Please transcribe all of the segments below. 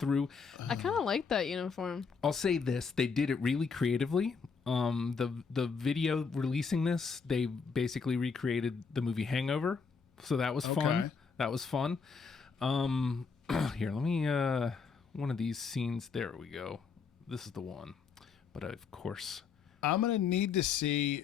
through. I kind of like that uniform. I'll say this: they did it really creatively. The video releasing this, they basically recreated the movie Hangover, so that was fun. That was fun. Here, let me one of these scenes. There we go. This is the one. But of course, I'm going to need to see,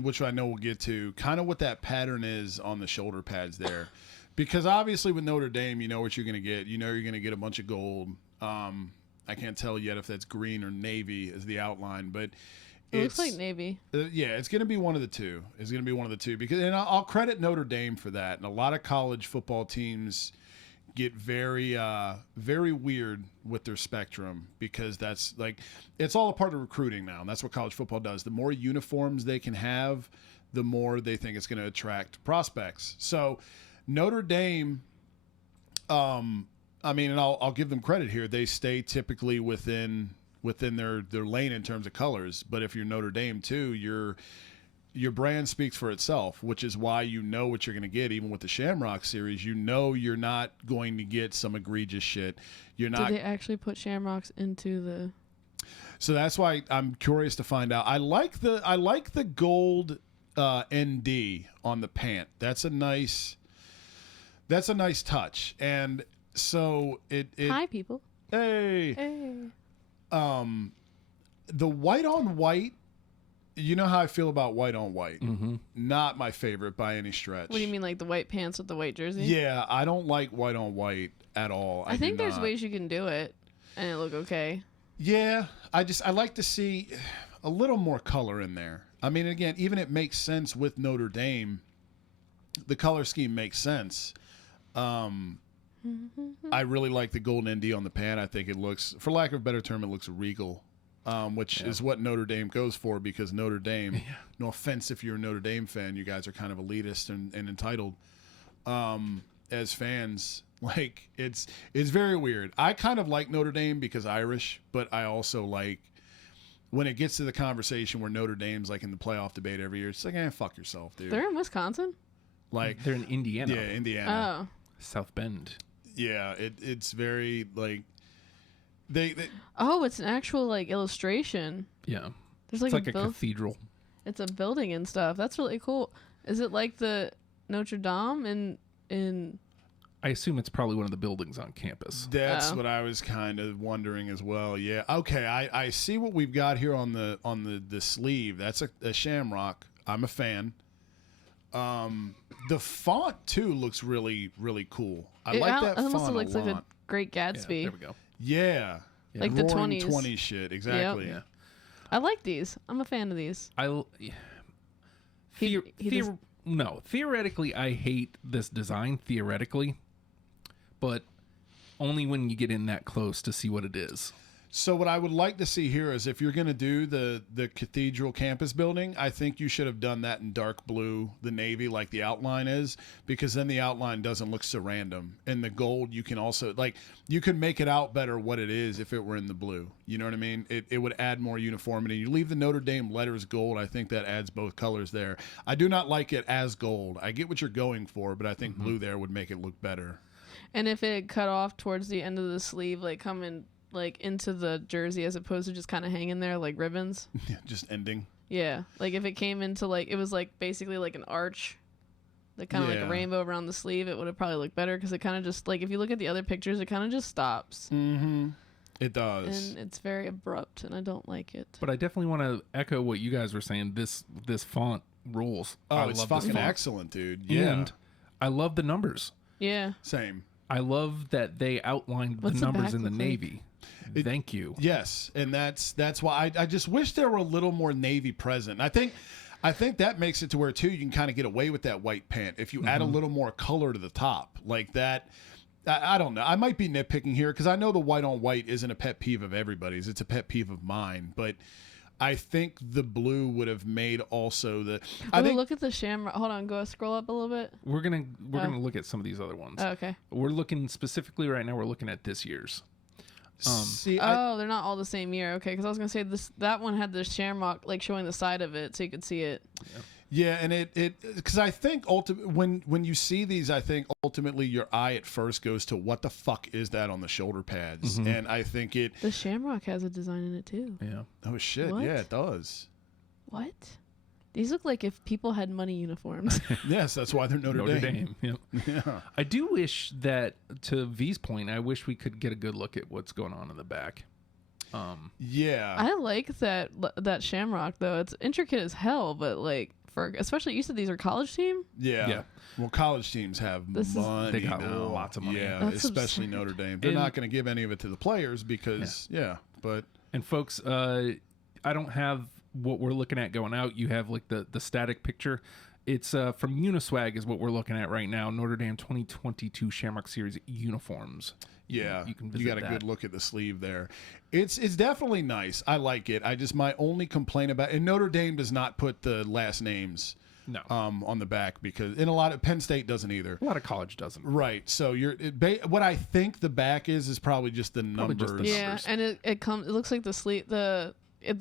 which I know we'll get to, kind of what that pattern is on the shoulder pads there. Because obviously with Notre Dame, you know what you're going to get. You know you're going to get a bunch of gold. I can't tell yet if that's green or navy as the outline, but it looks like navy. Yeah, it's going to be one of the two. It's going to be one of the two. Because, and I'll credit Notre Dame for that. And a lot of college football teams get very weird with their spectrum, because that's like, it's all a part of recruiting now, and that's what college football does. The more uniforms they can have, the more they think it's going to attract prospects. So Notre Dame, I mean, and I'll give them credit here, they stay typically within their lane in terms of colors. But if you're Notre Dame too, your brand speaks for itself, which is why you know what you're going to get. Even with the Shamrock Series, you know you're not going to get some egregious shit. You're not. Did they actually put shamrocks into the? So that's why I'm curious to find out. I like the gold ND on the pant. That's a nice touch. And so it Hi, people. Hey. Hey. The white on white. You know how I feel about white on white. Mm-hmm. Not my favorite by any stretch. What do you mean, like the white pants with the white jersey? Yeah, I don't like white on white at all. I think there's ways you can do it and it look okay. Yeah, I like to see a little more color in there. I mean, again, even it makes sense with Notre Dame. The color scheme makes sense. I really like the golden ND on the pant. I think it looks, for lack of a better term, it looks regal. Which is what Notre Dame goes for, because Notre Dame, no offense if you're a Notre Dame fan, you guys are kind of elitist and entitled as fans. Like, it's very weird. I kind of like Notre Dame because Irish, but I also like when it gets to the conversation where Notre Dame's like in the playoff debate every year. It's like, fuck yourself, dude. They're in Wisconsin? Like, they're in Indiana. Yeah, Indiana. Oh. South Bend. Yeah, it's very, like, Oh, it's an actual like illustration. Yeah. There's like it's like a cathedral. It's a building and stuff. That's really cool. Is it like the Notre Dame in I assume it's probably one of the buildings on campus. That's what I was kind of wondering as well. Yeah. Okay, I see what we've got here on the sleeve. That's a shamrock. I'm a fan. The font too looks really, really cool. I like that font a lot. It almost looks like a Great Gatsby. Yeah, there we go. Yeah. Like the Roaring 20s. 20s shit. Exactly. Yep. Yeah. I like these. I'm a fan of these. Theoretically, I hate this design, theoretically, but only when you get in that close to see what it is. So what I would like to see here is, if you're going to do the cathedral campus building, I think you should have done that in dark blue, the navy, like the outline is, because then the outline doesn't look so random. And the gold, you can also, like, you could make it out better what it is if it were in the blue. You know what I mean? It would add more uniformity. You leave the Notre Dame letters gold, I think that adds both colors there. I do not like it as gold. I get what you're going for, but I think blue there would make it look better. And if it cut off towards the end of the sleeve, like coming like into the jersey as opposed to just kind of hanging there like ribbons. Yeah, just ending. Yeah, like if it came into like, it was like basically like an arch, like kind of like a rainbow around the sleeve, it would have probably looked better, because it kind of just, like, if you look at the other pictures, it kind of just stops. Mm-hmm. It does. And it's very abrupt, and I don't like it. But I definitely want to echo what you guys were saying. This font rules. Oh, it's fucking excellent, dude. Yeah. And I love the numbers. Yeah. Same. I love that they outlined the numbers in the Navy. Thank you. Yes, and that's why I just wish there were a little more Navy present. I think that makes it to where too you can kind of get away with that white pant if you add a little more color to the top like that. I don't know. I might be nitpicking here because I know the white on white isn't a pet peeve of everybody's. It's a pet peeve of mine, but I think the blue would have made also the. I think, look at the shamrock. Hold on, go scroll up a little bit. We're gonna look at some of these other ones. Oh, okay. We're looking specifically right now. We're looking at this year's. They're not all the same year. Okay, because I was gonna say that one had the shamrock like showing the side of it, so you could see it. Yeah, and it because I think when you see these, I think ultimately your eye at first goes to what the fuck is that on the shoulder pads, and I think the Shamrock has a design in it too. Yeah. Oh shit! What? Yeah, it does. What? These look like if people had money uniforms. Yes, that's why they're Notre Dame. Yep. Yeah. I do wish that, to V's point, I wish we could get a good look at what's going on in the back. Yeah. I like that Shamrock though. It's intricate as hell, but like for especially you said these are college team. Yeah. Well, college teams have money. They got now. lots of money. Yeah, That's especially absurd. Notre Dame. They're not going to give any of it to the players because but And folks, I don't have what we're looking at going out. You have like the static picture. It's from Uniswag is what we're looking at right now. Notre Dame 2022 Shamrock Series uniforms. yeah, you can you got a good look at the sleeve there. It's definitely nice. I like it. I just my only complaint about and Notre Dame does not put the last names on the back because in a lot of Penn State doesn't either. A lot of college doesn't. Right. So what I think the back is probably just the numbers. Just the Yeah, numbers. and it looks like the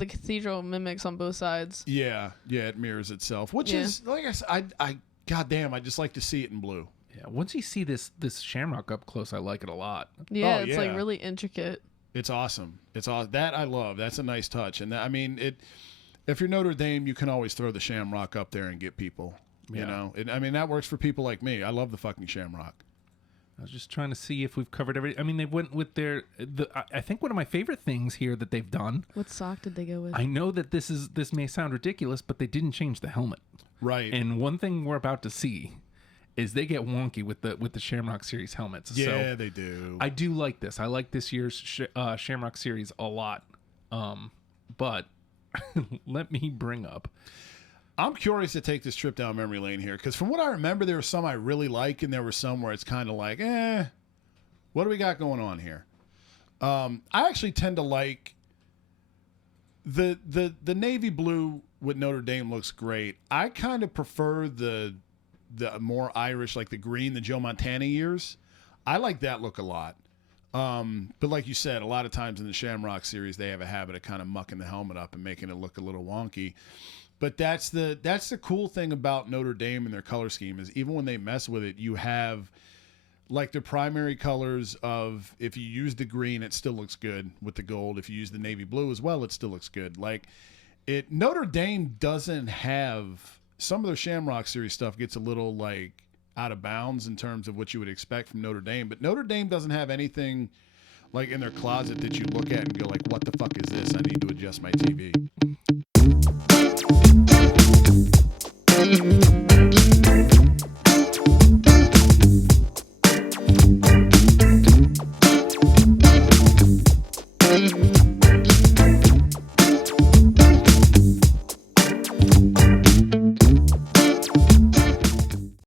cathedral mimics on both sides. Yeah, it mirrors itself, which is like I said, I goddamn, I just like to see it in blue. Yeah. Once you see this Shamrock up close, I like it a lot. Yeah, Oh, it's like really intricate. It's awesome. It's awesome. That I love. That's a nice touch. And I mean, if you're Notre Dame, you can always throw the Shamrock up there and get people. You know, I mean, that works for people like me. I love the fucking Shamrock. I was just trying to see if we've covered everything. I mean, they went with I think one of my favorite things here that they've done. What sock did they go with? I know that this may sound ridiculous, but they didn't change the helmet. Right. And one thing we're about to see is they get wonky with the Shamrock Series helmets. Yeah, so they do. I do like this. I like this year's Shamrock Series a lot. But let me bring up. I'm curious to take this trip down memory lane here because from what I remember, there were some I really like, and there were some where it's kind of like, what do we got going on here? I actually tend to like the navy blue with Notre Dame looks great. I kind of prefer the more Irish, like the green, the Joe Montana years. I like that look a lot. But like you said, a lot of times in the Shamrock Series, they have a habit of kind of mucking the helmet up and making it look a little wonky. But that's the cool thing about Notre Dame and their color scheme is even when they mess with it, you have like the primary colors of if you use the green, it still looks good with the gold. If you use the navy blue as well, it still looks good. Like Notre Dame doesn't have some of their Shamrock Series stuff gets a little like out of bounds in terms of what you would expect from Notre Dame. But Notre Dame doesn't have anything like in their closet that you look at and go like, what the fuck is this? I need to adjust my TV.